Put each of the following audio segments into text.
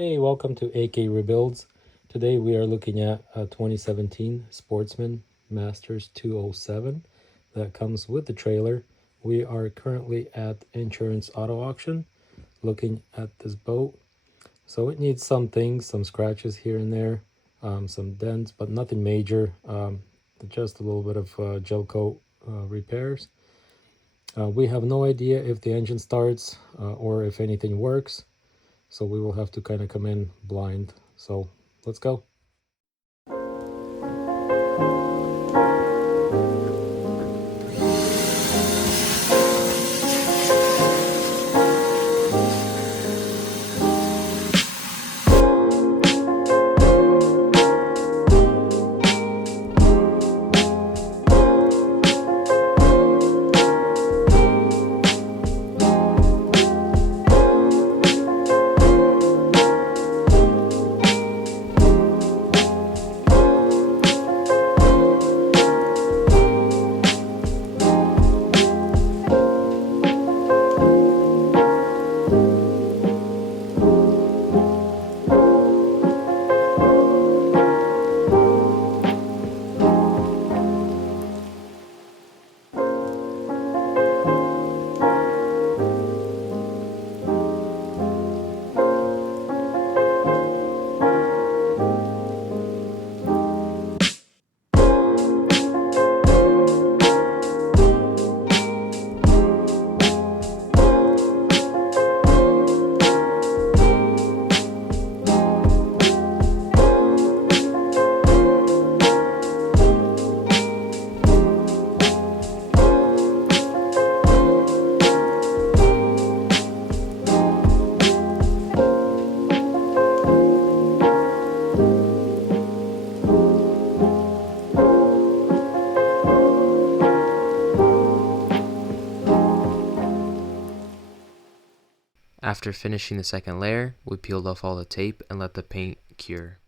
Hey, welcome to AK Rebuilds. Today we are looking at a 2017 Sportsman Masters 207 that comes with the trailer. We are currently at Insurance Auto Auction looking at this boat. So it needs some things, some scratches here and there, some dents, but nothing major. Just a little bit of gel coat repairs. We have no idea if the engine starts or if anything works. So we will have to kind of come in blind. So let's go. After finishing the second layer, we peeled off all the tape and let the paint cure.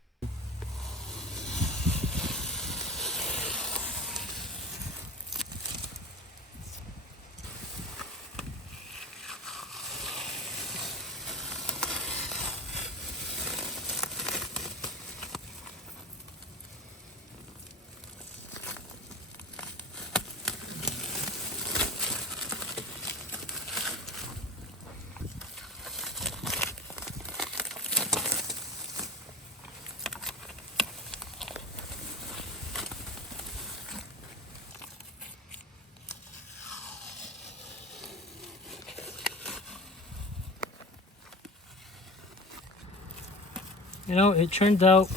You know, it turned out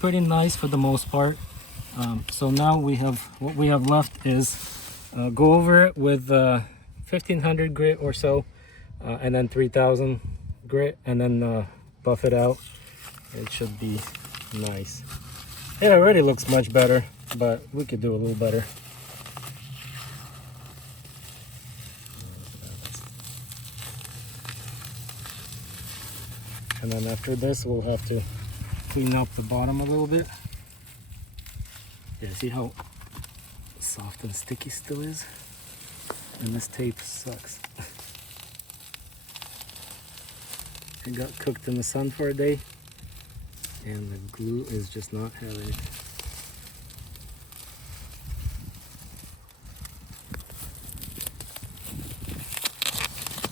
pretty nice for the most part. So now what we have left is go over it with 1500 grit or so, and then 3000 grit, and then buff it out. It should be nice. It already looks much better, but we could do a little better. And then after this, we'll have to clean up the bottom a little bit. Yeah, see how soft and sticky still is? And this tape sucks. It got cooked in the sun for a day, and the glue is just not having it.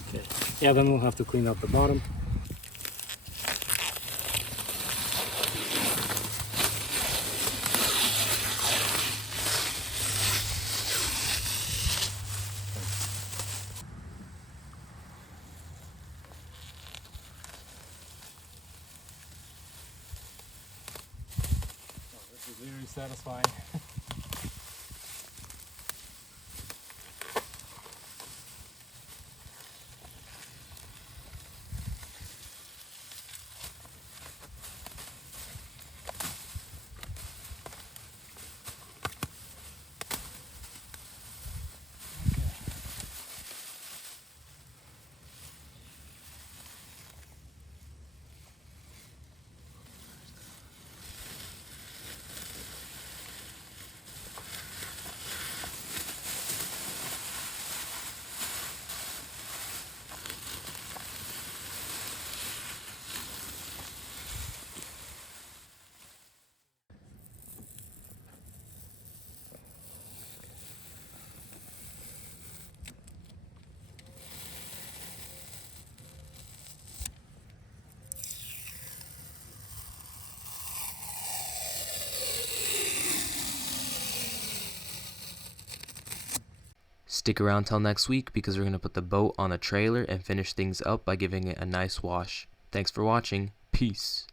Okay, yeah, then we'll have to clean up the bottom. This is very satisfying. Stick around till next week because we're going to put the boat on the trailer and finish things up by giving it a nice wash. Thanks for watching. Peace.